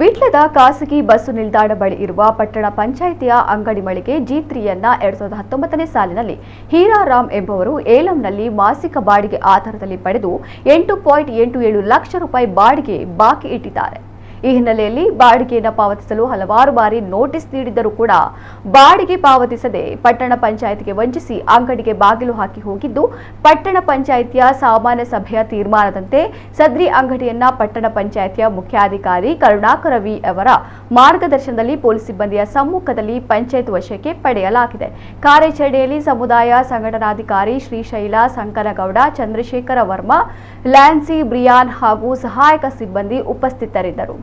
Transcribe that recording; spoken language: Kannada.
ವಿಟ್ಲದ ಖಾಸಗಿ ಬಸ್ಸು ನಿಲ್ದಾಣ ಬಳಿ ಇರುವ ಪಟ್ಟಣ ಪಂಚಾಯಿತಿಯ ಅಂಗಡಿ ಮಳಿಗೆ ಜಿ3ಯನ್ನ 2019ನೇ ಸಾಲಿನಲ್ಲಿ ಹೀರಾರಾಮ್ ಎಂಬುವರು ಏಲಂನಲ್ಲಿ ಮಾಸಿಕ ಬಾಡಿಗೆ ಆಧಾರದಲ್ಲಿ ಪಡೆದು 8.87 ಲಕ್ಷ ರೂಪಾಯಿ ಬಾಡಿಗೆ ಬಾಕಿ ಇಟ್ಟಿದ್ದಾರೆ. ಈ ಹಿನ್ನೆಲೆಯಲ್ಲಿ ಬಾಡಿಗೆಯನ್ನು ಪಾವತಿಸಲು ಹಲವಾರು ಬಾರಿ ನೋಟಿಸ್ ನೀಡಿದ್ದರೂ ಕೂಡ ಬಾಡಿಗೆ ಪಾವತಿಸದೆ ಪಟ್ಟಣ ಪಂಚಾಯಿತಿಗೆ ವಂಚಿಸಿ ಅಂಗಡಿಗೆ ಬಾಗಿಲು ಹಾಕಿ ಹೋಗಿದ್ದು, ಪಟ್ಟಣ ಪಂಚಾಯಿತಿಯ ಸಾಮಾನ್ಯ ಸಭೆಯ ತೀರ್ಮಾನದಂತೆ ಸದ್ರಿ ಅಂಗಡಿಯನ್ನ ಪಟ್ಟಣ ಪಂಚಾಯಿತಿಯ ಮುಖ್ಯಾಧಿಕಾರಿ ಕರುಣಾಕರ ವಿ ಅವರ ಮಾರ್ಗದರ್ಶನದಲ್ಲಿ ಪೊಲೀಸ್ ಸಿಬ್ಬಂದಿಯ ಸಮ್ಮುಖದಲ್ಲಿ ಪಂಚಾಯತ್ ವಶಕ್ಕೆ ಪಡೆಯಲಾಗಿದೆ. ಕಾರ್ಯಾಚರಣೆಯಲ್ಲಿ ಸಮುದಾಯ ಸಂಘಟನಾಧಿಕಾರಿ ಶ್ರೀಶೈಲ ಸಂಕನಗೌಡ, ಚಂದ್ರಶೇಖರ ವರ್ಮಾ, ಲ್ಯಾನ್ಸಿ ಬ್ರಿಯಾನ್ ಹಾಗೂ ಸಹಾಯಕ ಸಿಬ್ಬಂದಿ ಉಪಸ್ಥಿತರಿದ್ದರು.